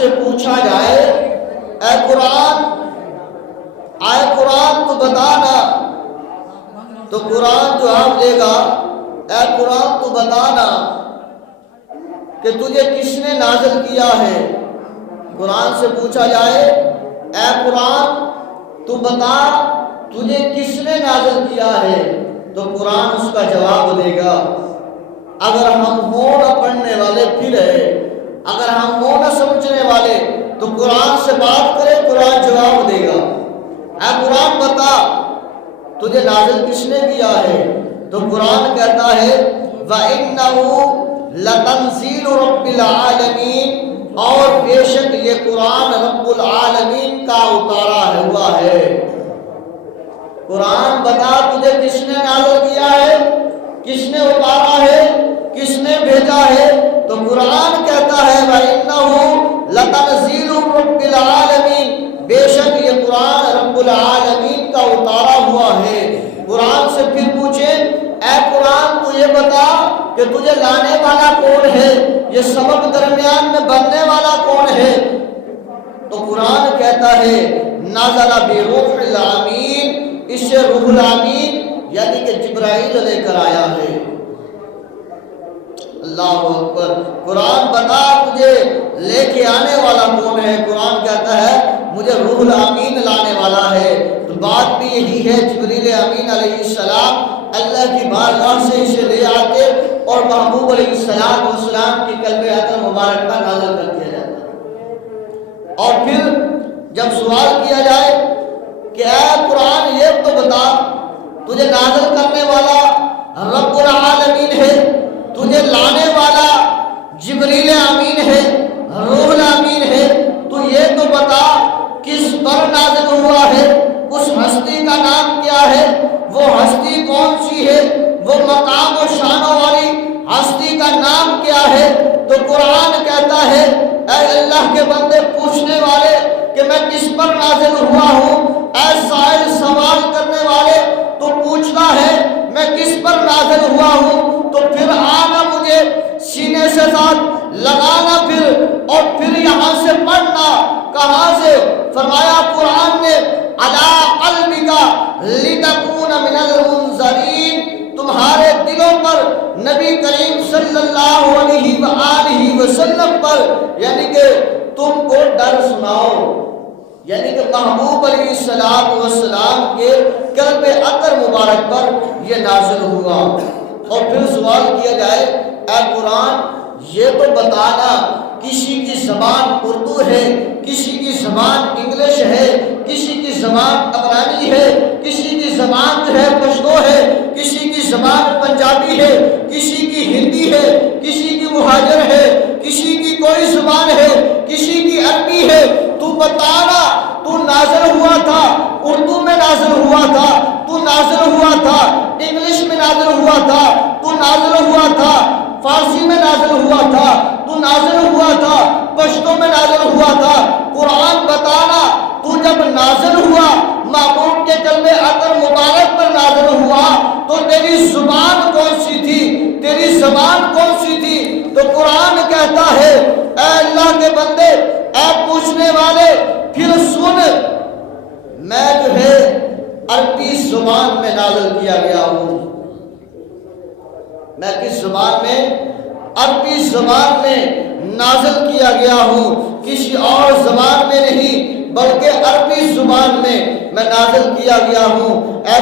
سے پوچھا جائے اے قرآن تو بتانا، تو قرآن جواب دے گا اے قرآن تو بتانا کہ تجھے کس نے نازل کیا ہے۔ قرآن سے پوچھا جائے اے قرآن تو بتا تجھے کس نے نازل کیا ہے، تو قرآن اس کا جواب دے گا۔ اگر ہم ہوں نہ پڑھنے والے پھر ہے، اگر ہم ہوں نہ سمجھنے والے تو قرآن سے بات کرے، قرآن جواب دے گا اے قرآن بتا تجھے نازل کس نے کیا ہے، تو قرآن کہتا ہے وَإِنَّهُ لَتَنزِيلُ رَبِّ الْعَالَمِينَ، اور بے شک یہ قرآن رب العالمین کا اتارا ہوا ہے۔ قرآن بتا تجھے کس نے نازل کیا ہے، کس نے اتارا ہے، کس نے بھیجا ہے، تو قرآن کہتا ہے وَإِنَّهُ لَتَنزِيلُ رَبِّ الْعَالَمِينَ، بے شک یہ قرآن رب العالمین کا اتارا ہوا ہے۔ قرآن سے پھر پوچھیں اے قرآن تو یہ بتا کہ تجھے لانے والا کون ہے، یہ سبب درمیان میں بننے والا کون ہے، تو قرآن کہتا ہے نازل بروح الامین، اس سے روح الامین یعنی کہ جبرائیل لے کر آیا ہے۔ اللہ اکبر۔ قرآن بتا تجھے لے کے آنے والا کون ہے، قرآن کہتا ہے مجھے روح الامین لانے والا ہے۔ تو بات بھی یہی ہے، جبریل امین علیہ السلام اللہ کی بارگاہ سے اسے لے آتے اور محبوب علیہ السلام کی قلب عطر مبارک کا نازل کر دیا جاتا۔ اور پھر جب سوال کیا جائے کہ اے قرآن یہ تو بتا تجھے نازل کرنے والا رب العالمین ہے، تجھے لانے والا جبریل امین ہے، روح الامین ہے، تو یہ تو بتا کس پر نازل ہوا ہے، اس ہستی کا نام کیا ہے، وہ ہستی کون سی ہے، وہ مقام و شانوں والی ہستی کا نام کیا ہے، تو قرآن کہتا ہے اے اللہ کے بندے پوچھنے والے کہ میں کس پر نازل ہوا ہوں، اے سائل سوال کرنے والے تو پوچھنا ہے میں کس پر نازل ہوا ہوں، تو پھر آنا مجھے سینے سے ساتھ لگانا اور پھر یہاں سے پڑھنا۔ کہاں سے؟ فرمایا قرآن نے علی قلبک لتکون من المنذرین، تمہارے دلوں پر نبی کریم صلی اللہ علیہ وآلہ وسلم پر، یعنی کہ تم کو ڈر سناؤ، یعنی کہ محبوب علیہ السلام کے قلب عطر مبارک پر یہ نازل ہوا۔ اور پھر سوال کیا جائے اے قرآن یہ تو بتانا کسی کی زبان اردو ہے، کسی کی زبان انگلش ہے، کسی کی زبان عبرانی ہے، کسی کی زبان جو ہے پشتو ہے، کسی کی زبان پنجابی ہے، کسی کی ہندی ہے، کسی کی مہاجر ہے، کسی کی کوئی زبان ہے، کسی کی عربی ہے، تو بتانا تو نازل ہوا تھا اردو میں نازل ہوا تھا، تو نازل ہوا تھا انگلش میں نازل ہوا تھا، تو نازل ہوا تھا فارسی میں نازل ہوا تھا، تو نازل ہوا تھا پشتو میں نازل ہوا تھا۔ قرآن بتانا تو جب نازل ہوا محبوب کے قلب عطر مبارک پر نازل ہوا تو تیری زبان کون سی تھی، تیری زبان کون سی تھی، تو قرآن کہتا ہے اے اللہ کے بندے اے پوچھنے والے پھر سن، میں جو ہے عربی زبان میں نازل کیا گیا ہوں۔ میں کس زبان میں؟ عربی زبان میں نازل کیا گیا ہوں، کسی اور زبان میں نہیں بلکہ عربی زبان میں میں نازل کیا گیا ہوں۔ اے